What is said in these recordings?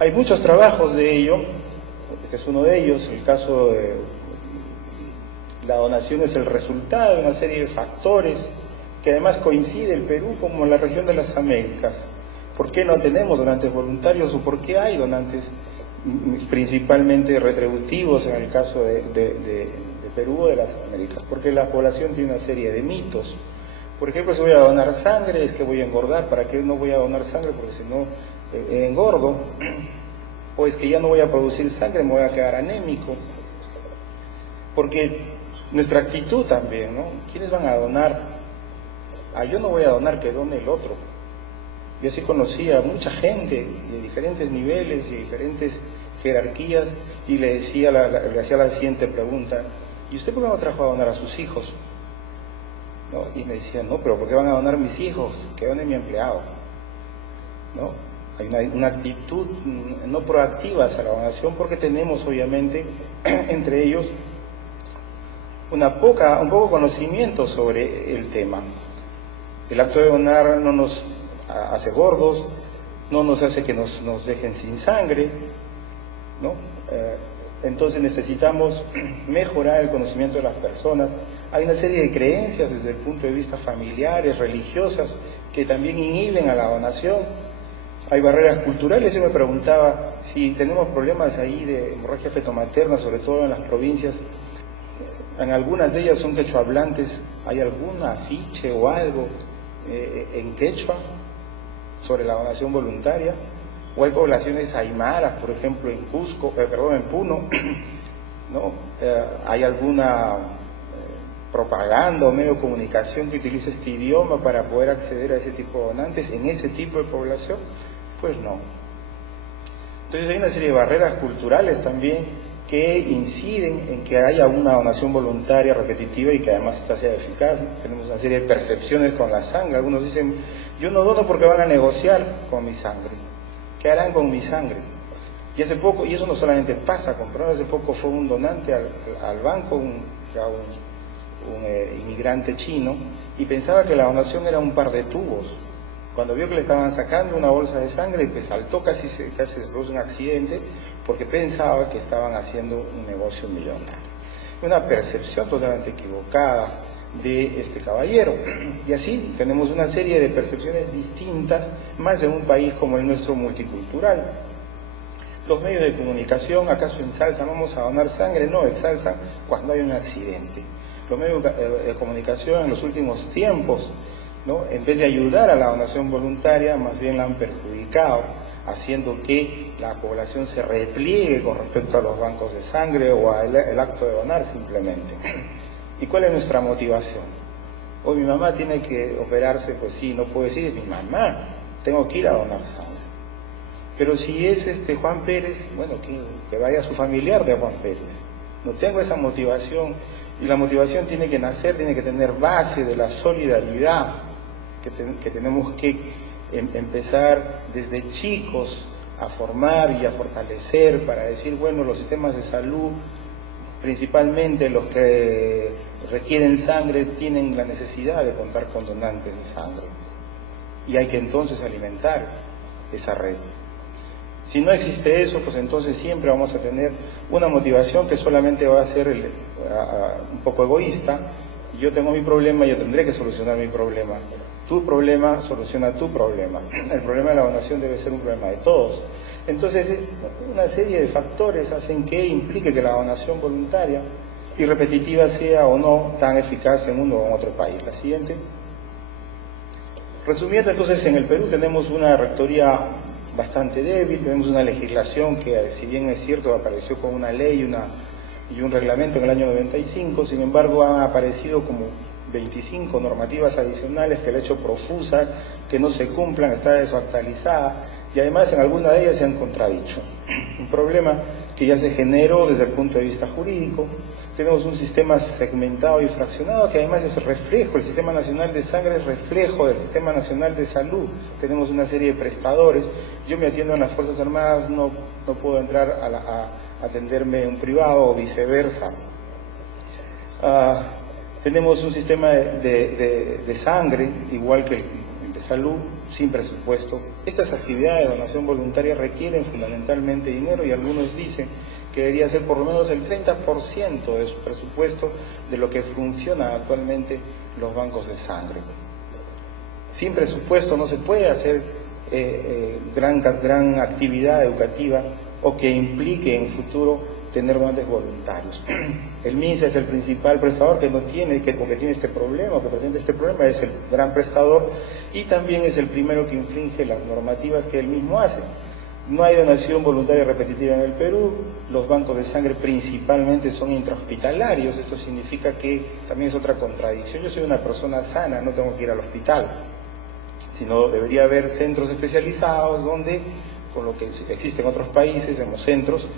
Hay muchos trabajos de ello, este es uno de ellos. El caso de la donación es el resultado de una serie de factores que además coincide el Perú como la región de las Américas. ¿Por qué no tenemos donantes voluntarios o por qué hay donantes principalmente retributivos en el caso de Perú o de las Américas? Porque la población tiene una serie de mitos. Por ejemplo, si voy a donar sangre es que voy a engordar. ¿Para qué no voy a donar sangre? Porque si no engordo. O es que ya no voy a producir sangre, me voy a quedar anémico. Porque nuestra actitud también, ¿no? ¿Quiénes van a donar? Yo no voy a donar, que done el otro. Yo sí conocí a mucha gente de diferentes niveles y diferentes jerarquías y le hacía la siguiente pregunta: ¿y usted por qué no trajo a donar a sus hijos? ¿No? Y me decía: no, pero ¿por qué van a donar mis hijos? Que donen mi empleado. ¿No? Hay una actitud no proactiva hacia la donación porque tenemos obviamente entre ellos un poco conocimiento sobre el tema. El acto de donar no nos hace gordos, no nos hace que nos dejen sin sangre, ¿no? Entonces necesitamos mejorar el conocimiento de las personas. Hay una serie de creencias desde el punto de vista familiares, religiosas, que también inhiben a la donación. Hay barreras culturales. Yo me preguntaba si tenemos problemas ahí de hemorragia fetomaterna, sobre todo en las provincias. En algunas de ellas son quechohablantes. ¿Hay algún afiche o algo en quechua sobre la donación voluntaria? O hay poblaciones aymaras, por ejemplo, en Cusco, en Puno, ¿no? ¿Hay alguna propaganda o medio de comunicación que utilice este idioma para poder acceder a ese tipo de donantes en ese tipo de población? Pues no. Entonces hay una serie de barreras culturales también que inciden en que haya una donación voluntaria repetitiva y que además esta sea eficaz. Tenemos una serie de percepciones con la sangre. Algunos dicen: yo no dono porque van a negociar con mi sangre. ¿Qué harán con mi sangre? Y hace poco, y eso no solamente pasa con Perú, hace poco fue un donante al banco, un inmigrante chino, y pensaba que la donación era un par de tubos. Cuando vio que le estaban sacando una bolsa de sangre, pues saltó, casi se produjo un accidente, porque pensaba que estaban haciendo un negocio millonario. Una percepción totalmente equivocada de este caballero. Y así tenemos una serie de percepciones distintas, más en un país como el nuestro, multicultural. Los medios de comunicación, ¿acaso ensalzan vamos a donar sangre? No, exalzan cuando hay un accidente. Los medios de comunicación en los últimos tiempos, ¿no?, en vez de ayudar a la donación voluntaria, más bien la han perjudicado, haciendo que la población se repliegue con respecto a los bancos de sangre o al acto de donar simplemente. ¿Y cuál es nuestra motivación? Hoy mi mamá tiene que operarse, pues sí, no puedo decir: mi mamá, tengo que ir a donar sangre. Pero si es Juan Pérez, bueno, que vaya su familiar de Juan Pérez. No tengo esa motivación, y la motivación tiene que nacer, tiene que tener base de la solidaridad, que tenemos que empezar desde chicos a formar y a fortalecer para decir: bueno, los sistemas de salud, principalmente los que requieren sangre, tienen la necesidad de contar con donantes de sangre, y hay que entonces alimentar esa red. Si no existe eso, pues entonces siempre vamos a tener una motivación que solamente va a ser un poco egoísta. Yo tengo mi problema, yo tendré que solucionar mi problema. Tu problema soluciona tu problema. El problema de la donación debe ser un problema de todos. Entonces, una serie de factores hacen que implique que la donación voluntaria y repetitiva sea o no tan eficaz en uno o en otro país. La siguiente. Resumiendo, entonces, en el Perú tenemos una rectoría bastante débil, tenemos una legislación que, si bien es cierto, apareció con una ley y un reglamento en el año 95, sin embargo han aparecido como 25 normativas adicionales que le han hecho profusa, que no se cumplan, está desactualizada, y además en alguna de ellas se han contradicho. Un problema que ya se generó desde el punto de vista jurídico. Tenemos un sistema segmentado y fraccionado que además es reflejo. El Sistema Nacional de Sangre es reflejo del Sistema Nacional de Salud. Tenemos una serie de prestadores. Yo me atiendo en las Fuerzas Armadas, no puedo entrar a atenderme en un privado o viceversa. Tenemos un sistema de sangre, igual que de salud sin presupuesto. Estas actividades de donación voluntaria requieren fundamentalmente dinero y algunos dicen que debería ser por lo menos el 30% de su presupuesto de lo que funciona actualmente los bancos de sangre. Sin presupuesto no se puede hacer gran actividad educativa o que implique en futuro tener donantes voluntarios. El MINSA es el principal prestador que tiene este problema, que presenta este problema, es el gran prestador y también es el primero que infringe las normativas que él mismo hace. No hay donación voluntaria repetitiva en el Perú, los bancos de sangre principalmente son intrahospitalarios, esto significa que también es otra contradicción. Yo soy una persona sana, no tengo que ir al hospital, sino debería haber centros especializados donde, con lo que existe en otros países, en los centros,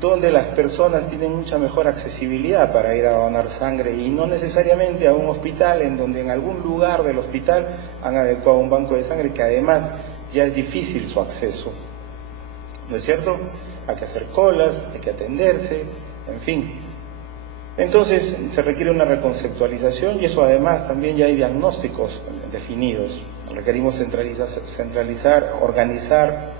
donde las personas tienen mucha mejor accesibilidad para ir a donar sangre y no necesariamente a un hospital en donde en algún lugar del hospital han adecuado un banco de sangre que además ya es difícil su acceso. ¿No es cierto? Hay que hacer colas, hay que atenderse, en fin. Entonces se requiere una reconceptualización y eso además también ya hay diagnósticos definidos. Requerimos centralizar, organizar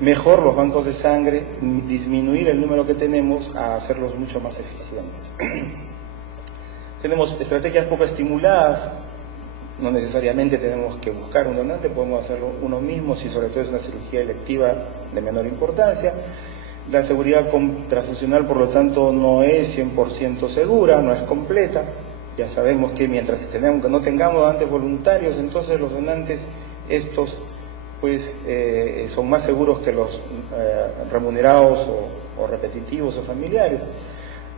mejor los bancos de sangre, disminuir el número que tenemos a hacerlos mucho más eficientes. Tenemos estrategias poco estimuladas, no necesariamente tenemos que buscar un donante, podemos hacerlo uno mismo si sobre todo es una cirugía electiva de menor importancia. La seguridad transfusional, por lo tanto, no es 100% segura, no es completa. Ya sabemos que mientras no tengamos donantes voluntarios, entonces los donantes estos pues son más seguros que los remunerados o repetitivos o familiares.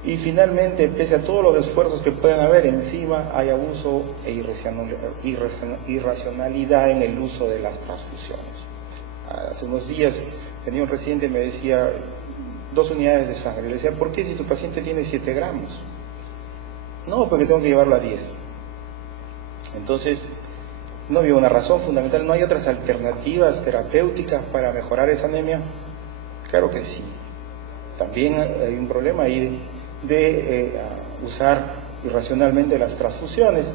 Y finalmente, pese a todos los esfuerzos que puedan haber, encima hay abuso e irracionalidad en el uso de las transfusiones. Hace unos días venía un residente y me decía 2 unidades de sangre. Le decía, ¿por qué si tu paciente tiene 7 gramos? No, porque tengo que llevarlo a 10. Entonces, no había una razón fundamental, ¿no hay otras alternativas terapéuticas para mejorar esa anemia? Claro que sí. También hay un problema ahí de usar irracionalmente las transfusiones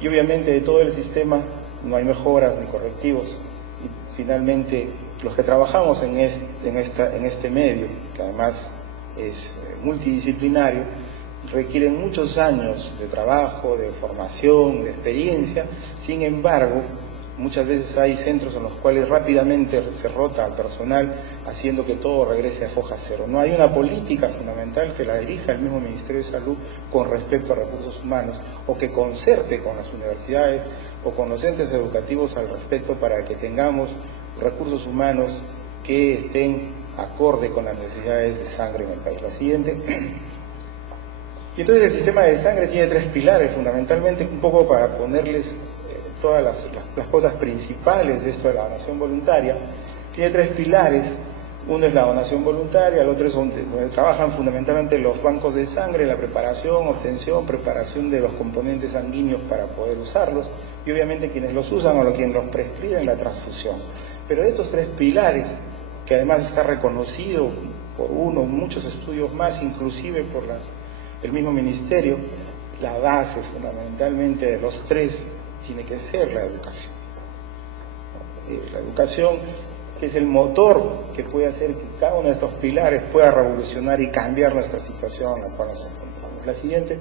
y obviamente de todo el sistema no hay mejoras ni correctivos. Y finalmente los que trabajamos en este medio, que además es multidisciplinario, requieren muchos años de trabajo, de formación, de experiencia. Sin embargo, muchas veces hay centros en los cuales rápidamente se rota al personal, haciendo que todo regrese a foja cero. No hay una política fundamental que la dirija el mismo Ministerio de Salud con respecto a recursos humanos, o que concerte con las universidades o con los entes educativos al respecto para que tengamos recursos humanos que estén acorde con las necesidades de sangre en el país. La siguiente. Y entonces el sistema de sangre tiene 3 pilares, fundamentalmente, un poco para ponerles todas las pautas principales de esto de la donación voluntaria. Tiene 3 pilares. Uno es la donación voluntaria, el otro es donde trabajan fundamentalmente los bancos de sangre, la preparación, obtención, preparación de los componentes sanguíneos para poder usarlos, y obviamente quienes los usan o quienes los prescriben, la transfusión. Pero de estos 3 pilares, que además está reconocido por muchos estudios más, inclusive por el mismo ministerio, la base fundamentalmente de los 3 tiene que ser la educación. La educación, que es el motor que puede hacer que cada uno de estos pilares pueda revolucionar y cambiar nuestra situación en la cual nos encontramos. La siguiente.